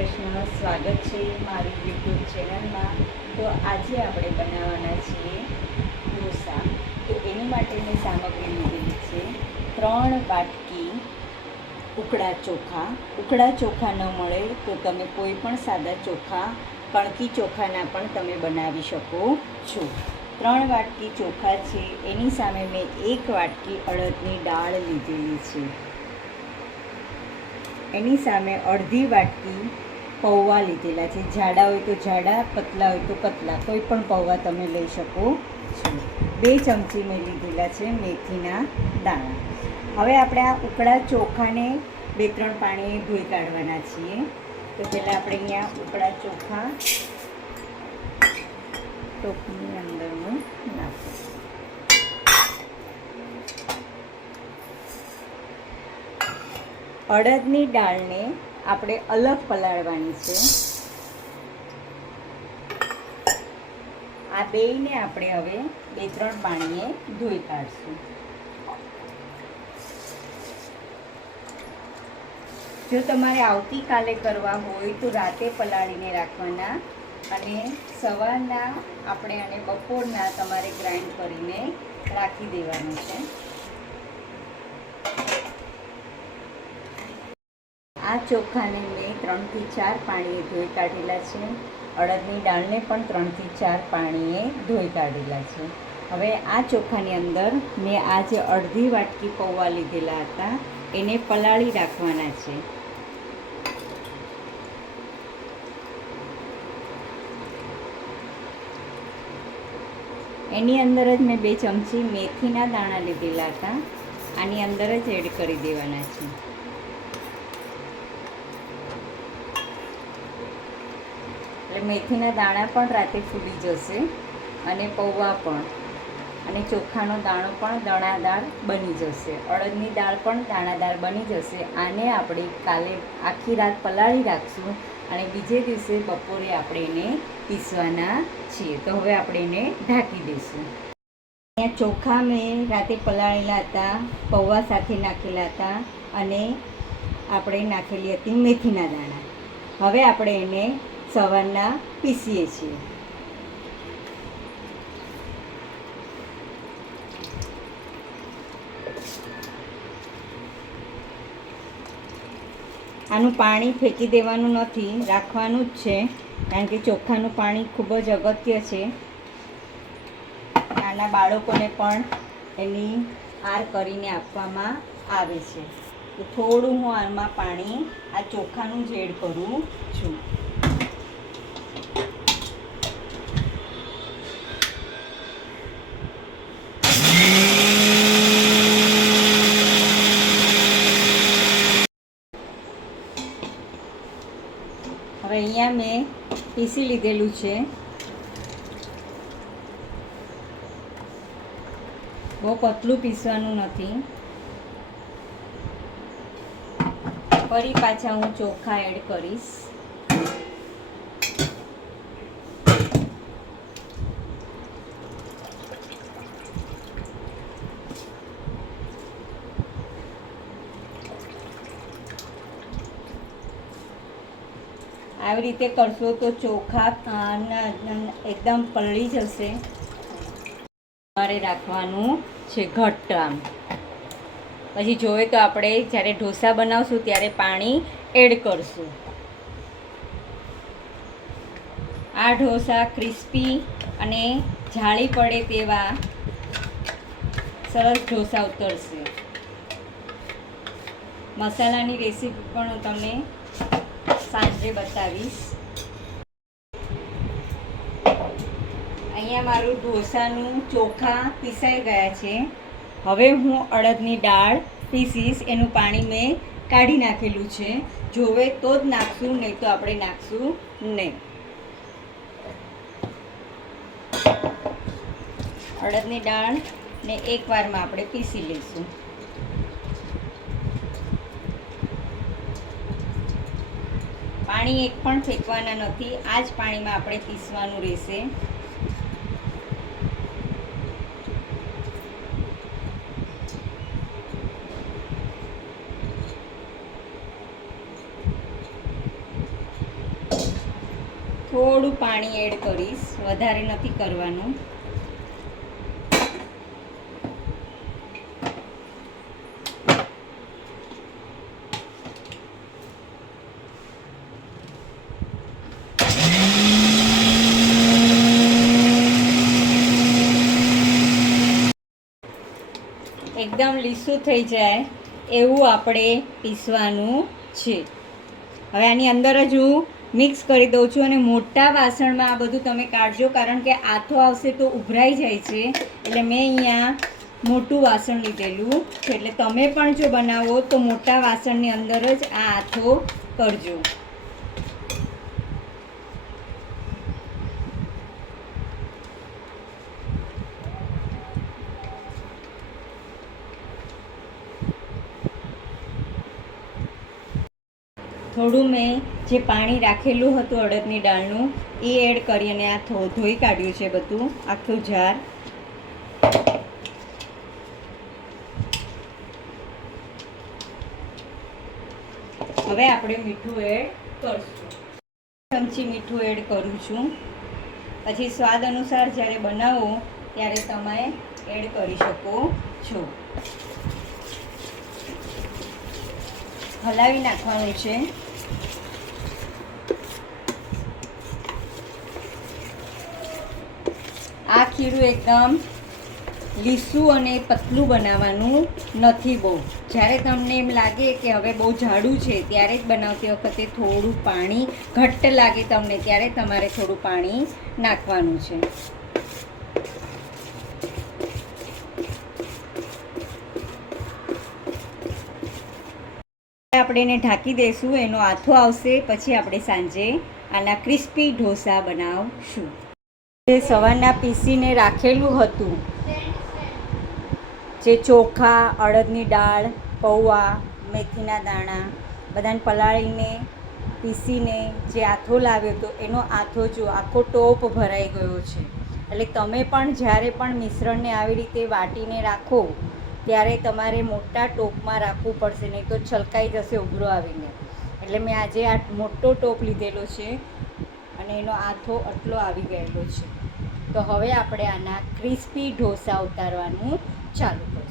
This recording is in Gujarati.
કૃષ્ણ સ્વાગત છે મારી યુટ્યુબ ચેનલમાં. તો આજે આપણે બનાવવાના છીએ ઢોસા. તો એની માટેની સામગ્રી લીધેલી છે ત્રણ વાટકી ઉકળા ચોખા. ઉકળા ચોખા ન મળે તો તમે કોઈ પણ સાદા ચોખા, કણકી ચોખાના પણ તમે બનાવી શકો છો. ત્રણ વાટકી ચોખા છે. એની સામે મેં એક વાટકી અડદની દાળ લીધેલી છે. એની સામે અડધી વાટકી પૌવા લીધેલા છે. જાડા હોય તો જાડા, પતલા હોય તો પતલા. કોઈ પણ પૌવા તમે લઈ શકો છો. બે ચમચી મેં લીધેલા છે મેથીના દાણા. હવે આપણે આ ઉકળા ચોખાને બે ત્રણ પાણીએ ધોઈ કાઢવાના છીએ. તો પહેલાં આપણે અહીંયા ઉકળા ચોખા ટોપની અંદરનું નાખું અડદની દાળને આપણે અલગ પલાળવાની છે. આ બેયને આપણે હવે બે ત્રણ પાણીએ ધોઈ કાઢશું. જો તમારે આવતીકાલે કરવા હોય તો રાતે પલાળીને રાખવાના અને સવારના આપણે અને બપોરના તમારે ગ્રાઇન્ડ કરીને રાખી દેવાનું છે. આ ચોખાને મેં ત્રણથી ચાર પાણીએ ધોઈ કાઢેલા છે. અડદની દાળને પણ ત્રણથી ચાર પાણીએ ધોઈ કાઢેલા છે. હવે આ ચોખાની અંદર મેં આ જે અડધી વાટકી પૌવા લીધેલા હતા. એને પલાળી રાખવાના છે. એની અંદર જ મેં બે ચમચી મેથીના દાણા લીધેલા હતા. આની અંદર જ એડ કરી દેવાના છે. એટલે મેથીના દાણા પણ રાતે ફૂલી જશે અને પૌવા પણ. અને ચોખાનો દાણો પણ દાણાદાર બની જશે. અડદની દાળ પણ દાણાદાર બની જશે. આને આપણે કાલે આખી રાત પલાળી રાખશું અને બીજે દિવસે બપોરે આપણે એને પીસવાના છીએ. તો હવે આપણે એને ઢાંકી દઈશું. અહીંયા ચોખા મેં રાતે પલાળેલા હતા, પૌવા સાથે નાખેલા હતા અને આપણે નાખેલી હતી મેથીના દાણા. હવે આપણે એને સવારના પીસીએ છીએ. આનું પાણી ફેંકી દેવાનું નથી, રાખવાનું જ છે, કારણ કે ચોખાનું પાણી ખૂબ જ અગત્ય છે. નાના બાળકોને પણ એની આર કરીને આપવામાં આવે છે. તો થોડું હું આમાં પાણી, આ ચોખાનું જ એડ કરું છું હવે અહીંયા મેં પીસી લીધેલું છે. બહુ પતલું પીસવાનું નથી. ફરી પાછા હું ચોખા એડ કરીશ. આવી રીતે કરશો તો ચોખા એકદમ પલળી જશે. તમારે રાખવાનું છે ઘટ્ટ આમ પછી જોઈએ તો આપણે જ્યારે ઢોસા બનાવશું ત્યારે પાણી એડ કરશું. આ ઢોસા ક્રિસ્પી અને જાળી પડે તેવા સરસ ઢોસા ઉતરશે. મસાલાની રેસીપી પણ હું તમને સાંજે બતાવીશ. અહીંયા મારું ઢોસાનું ચોખા પીસાઈ ગયા છે. હવે હું અડદની દાળ પીસીશ, એનું પાણી મેં કાઢી નાખેલું છે. જોવે તો જ નાખશું, નહીં તો આપણે નાખશું નહીં. અડદની દાળ ને એક વારમાં આપણે પીસી લઈશું. પાણી એક પણ ફેંકવાના નથી. આ જ પાણીમાં આપણે પીસવાનું રહેશે. થોડું પાણી એડ કરીશ. વધારે નથી કરવાનું. એકદમ લીસું થઈ જાય એવું આપણે પીસવાનું છે. હવે આની અંદર જ હું મિક્સ કરી દઉં છું અને મોટા વાસણમાં આ બધું તમે કાઢજો, કારણ કે આથો આવશે તો ઉભરાઈ જાય છે. એટલે મેં અહીંયા મોટું વાસણ લીધેલું છે. એટલે તમે પણ જો બનાવો તો મોટા વાસણની અંદર જ આ આથો કરજો. થોડું મેં જે પાણી રાખેલું હતું અડદની દાળનું, એ એડ કરી અને આ ધોઈ કાઢ્યું છે બધું, આખું જાર હવે આપણે મીઠું એડ કરશું. ચમચી મીઠું એડ કરું છું. પછી સ્વાદ અનુસાર જ્યારે બનાવો, ત્યારે તમે એડ કરી શકો છો. હલાવી નાખવાનું છે. આ ખીરું એકદમ લીસું અને પતલું બનાવવાનું નથી બહુ. જ્યારે તમને એમ લાગે કે હવે બહુ જાડું છે, ત્યારે જ બનાવતી વખતે થોડું પાણી ઘટ્ટ લાગે તમને, ત્યારે તમારે થોડું પાણી નાખવાનું છે. આપણે એને ઢાંકી દઈશું, એનો આથો આવશે, પછી આપણે સાંજે આના ક્રિસ્પી ઢોસા બનાવશું. જે સવારના પીસીને રાખેલું હતું, જે ચોખા, અડદની દાળ, પૌવા, મેથીના દાણા, બધાને પલાળીને પીસીને જે આથો લાવ્યો હતો, એનો આથો જો આખો ટોપ ભરાઈ ગયો છે. એટલે તમે પણ જ્યારે પણ મિશ્રણને આવી રીતે વાટીને રાખો ત્યારે તમારે મોટા ટોપમાં રાખવું પડશે, નહીં તો છલકાઈ જશે ઉભરો આવીને. એટલે મેં આજે આ મોટો ટોપ લીધેલો છે અને એનો આથો આટલો આવી ગયેલો છે. તો હવે આપણે આના ક્રિસ્પી ઢોસા ઉતારવાનું ચાલુ કરીશું.